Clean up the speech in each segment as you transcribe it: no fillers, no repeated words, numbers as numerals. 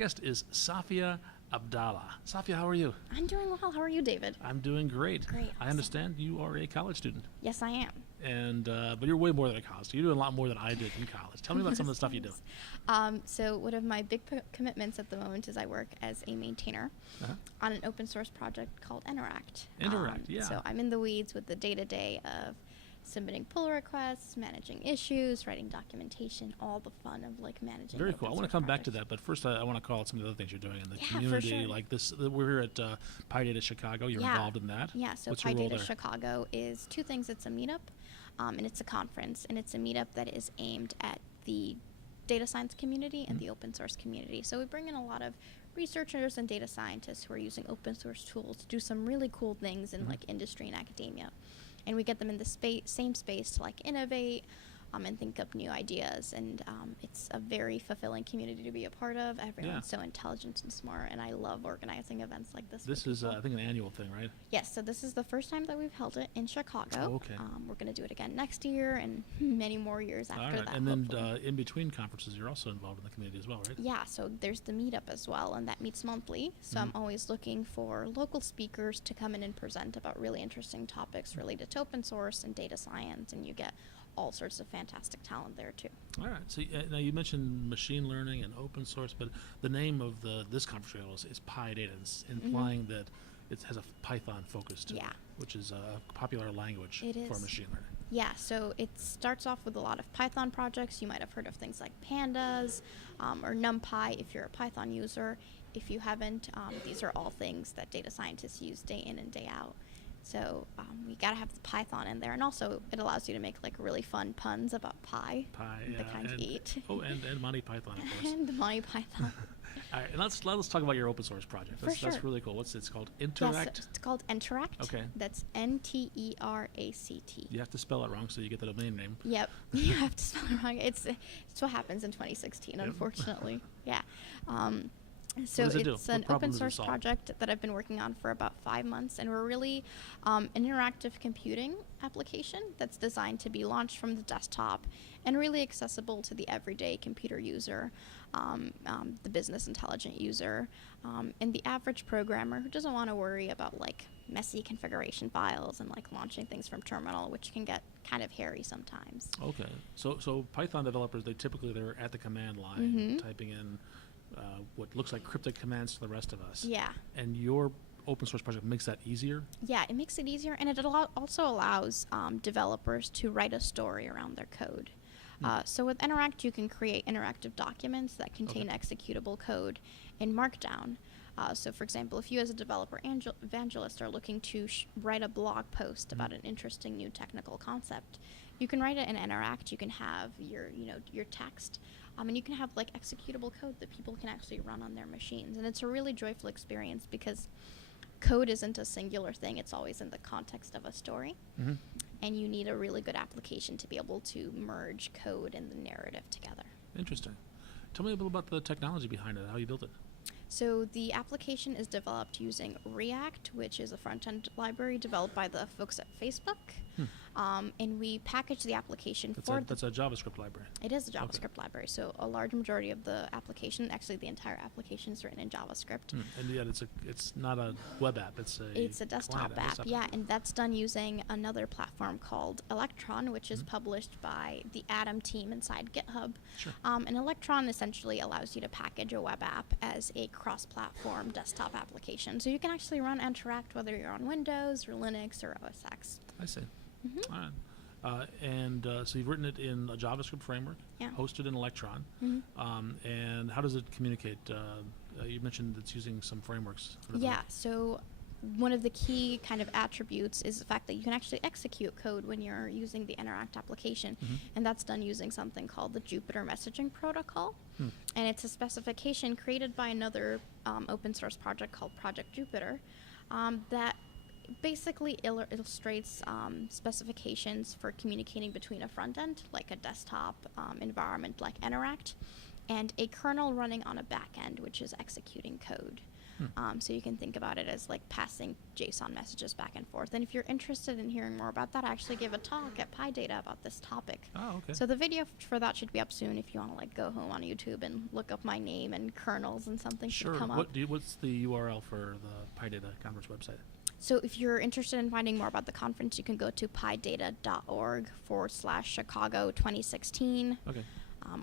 guest is Safia Abdalla. Safia, how are you? I'm doing well. How are you, David? I'm doing great. Great. I understand you are a college student, Yes, I am. and but you're way more than a college student. You're doing a lot more than I did in college. Tell me about some of the stuff you do. So one of my big commitments at the moment is I work as a maintainer Uh-huh. on an open source project called nteract. nteract, yeah. So I'm in the weeds with the day-to-day of submitting pull requests, managing issues, writing documentation, all the fun of like managing. Very open cool. I want source to come back to projects. that, but first I want to call out some of the other things you're doing in the Yeah, for community. sure. Like this, we're here at Pi Data Chicago. You're Yeah. involved in that. Yeah, so What's Pi your role Data there? Chicago is two things. It's a meetup, and it's a conference, and it's a meetup that is aimed at the data science community and the open source community. So we bring in a lot of researchers and data scientists who are using open source tools to do some really cool things in like industry and academia. And we get them in the same space to like innovate and think up new ideas. And it's a very fulfilling community to be a part of. Everyone's so intelligent and smart, and I love organizing events like this. This for is, people. I think, an annual thing, right? Yes, so this is the first time that we've held it in Chicago. Oh, okay. We're going to do it again next year and many more years after All right. that. And then hopefully. in between conferences, you're also involved in the community as well, right? Yeah, so there's the meetup as well, and that meets monthly. So I'm always looking for local speakers to come in and present about really interesting topics related to open source and data science, and you get all sorts of fantastic talent there too. All right. So now you mentioned machine learning and open source, but the name of this conference is Pi Data, it's implying that it has a Python focus to it, Yeah. which is a popular language It for is. machine learning. Yeah, so it starts off with a lot of Python projects. You might have heard of things like Pandas or NumPy if you're a Python user. If you haven't, these are all things that data scientists use day in and day out. So we gotta have the Python in there, and also it allows you to make like really fun puns about pie, Pi, the kind you eat, and Monty Python, of course. and the Monty Python. All right, and let's talk about your open source project. For That's sure. really cool. It's called Yes, nteract. it's called nteract. Okay. That's N-T-E-R-A-C-T. You have to spell it wrong so you get the domain name. Yep, you have to spell it wrong. It's what happens in 2016, Yep. unfortunately. Yeah. So does it do? it's What an problem open does it source solve? project that I've been working on for about 5 months, and we're really an interactive computing application that's designed to be launched from the desktop and really accessible to the everyday computer user, the business intelligent user, and the average programmer who doesn't want to worry about like messy configuration files and like launching things from terminal, which can get kind of hairy sometimes. Okay. So Python developers, they're at the command line typing in what looks like cryptic commands to the rest of us. Yeah. And your open source project makes that easier? Yeah, it makes it easier, and it also allows developers to write a story around their code. So with Interact, you can create interactive documents that contain executable code in Markdown. So for example, if you as a developer evangelist are looking to write a blog post about an interesting new technical concept, you can write it in Interact. You can have your text, and you can have like executable code that people can actually run on their machines. And it's a really joyful experience because code isn't a singular thing. It's always in the context of a story. And you need a really good application to be able to merge code and the narrative together. Interesting. Tell me a little about the technology behind it, how you built it. So the application is developed using React, which is a front-end library developed by the folks at Facebook. And we package the application That's a JavaScript library. It is a JavaScript library, so a large majority of the application, actually the entire application, is written in JavaScript. And yet it's not a web app, it's a desktop client, app, yeah, and that's done using another platform called Electron, which is published by the Atom team inside GitHub. Sure. And Electron essentially allows you to package a web app as a cross-platform desktop application. So you can actually run Interact whether you're on Windows or Linux or OS X. I see. All right. So you've written it in a JavaScript framework, hosted in Electron. And how does it communicate? You mentioned it's using some frameworks. Yeah, so one of the key kind of attributes is the fact that you can actually execute code when you're using the Interact application, and that's done using something called the Jupyter messaging protocol. And it's a specification created by another open source project called Project Jupyter that basically illustrates specifications for communicating between a front end, like a desktop environment like Interact, and a kernel running on a back end, which is executing code. So you can think about it as like passing JSON messages back and forth. And if you're interested in hearing more about that, I actually gave a talk at PyData about this topic. Oh, okay. So the video for that should be up soon if you want to like go home on YouTube and look up my name and kernels and something should come up. What's the URL for the PyData conference website? So if you're interested in finding more about the conference, you can go to pydata.org/Chicago 2016. Okay.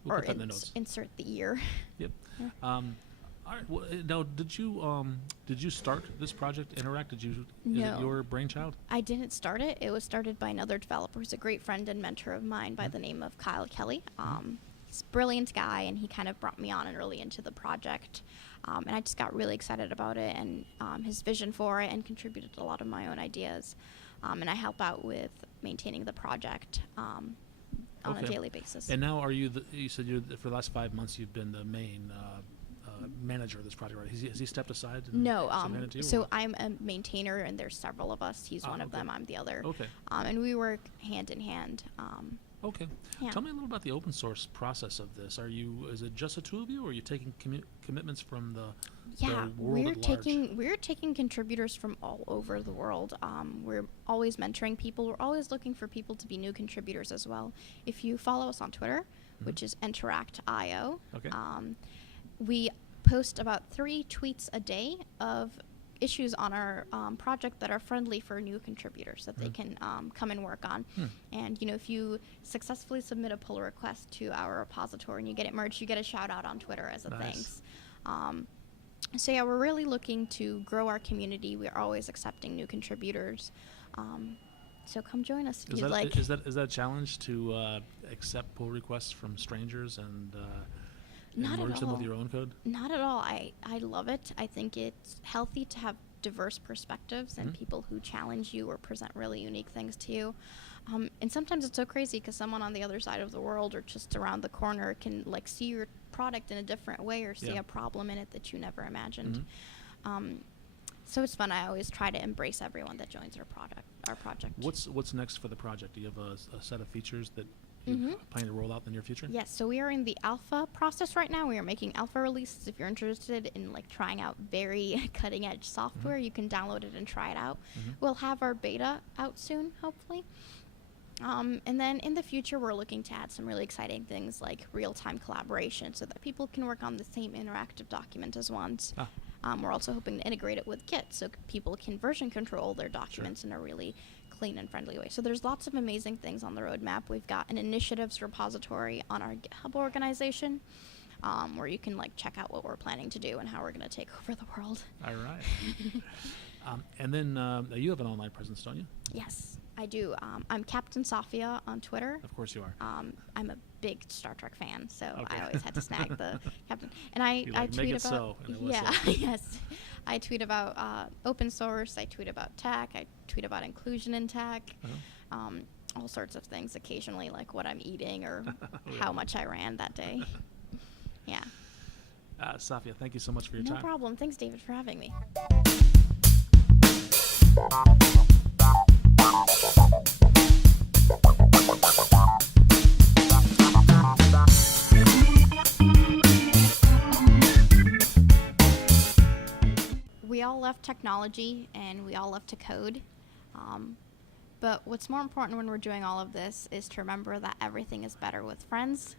Or put that in the notes. Insert the year. Yep. Yeah. All right. Well, now, did you start this project, nteract? Is No. it your brainchild? I didn't start it. It was started by another developer who's a great friend and mentor of mine by the name of Kyle Kelly. He's a brilliant guy, and he kind of brought me on and early into the project. And I just got really excited about it and his vision for it, and contributed a lot of my own ideas. And I help out with maintaining the project on a daily basis. And now, you said for the last 5 months you've been the main manager of this project, right? Has he stepped aside? No. So I'm a maintainer, and there's several of us. He's one of them. I'm the other. Okay. And we work hand in hand. Okay. Yeah. Tell me a little about the open source process of this. Is it just the two of you, or are you taking commitments from the world at large? We're taking contributors from all over the world. We're always mentoring people. We're always looking for people to be new contributors as well. If you follow us on Twitter, which is nteract.io, okay. We post about 3 tweets a day of issues on our project that are friendly for new contributors that they can come and work on. And if you successfully submit a pull request to our repository and you get it merged, you get a shout out on Twitter as a thanks. So yeah, we're really looking to grow our community. We're always accepting new contributors. So come join us if you'd like. Is that a challenge to accept pull requests from strangers and merge them with your own code? Not at all. I love it. I think it's healthy to have diverse perspectives and people who challenge you or present really unique things to you. And sometimes it's so crazy because someone on the other side of the world or just around the corner can like see your product in a different way or see a problem in it that you never imagined. So it's fun. I always try to embrace everyone that joins our project. What's next for the project? Do you have a set of features that you plan to roll out in the near future? Yes, so we are in the alpha process right now. We are making alpha releases. If you're interested in like trying out very cutting edge software, you can download it and try it out. We'll have our beta out soon, hopefully. And then in the future, we're looking to add some really exciting things like real-time collaboration so that people can work on the same interactive document as once. We're also hoping to integrate it with Git so people can version control their documents in a really clean and friendly way. So there's lots of amazing things on the roadmap. We've got an initiatives repository on our GitHub organization where you can like check out what we're planning to do and how we're going to take over the world. All right. And then you have an online presence, don't you? Yes, I do. I'm Captain Safia on Twitter. Of course you are. I'm a big Star Trek fan, so I always had to snag the captain. And I like, tweet make about yes, I tweet about open source. I tweet about tech. I tweet about inclusion in tech. All sorts of things. Occasionally, like what I'm eating or how much I ran that day. Yeah. Safia, thank you so much for your time. No problem. Thanks, David, for having me. We all left technology and we all love to code. But what's more important when we're doing all of this is to remember that everything is better with friends.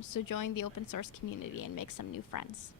So join the open source community and make some new friends.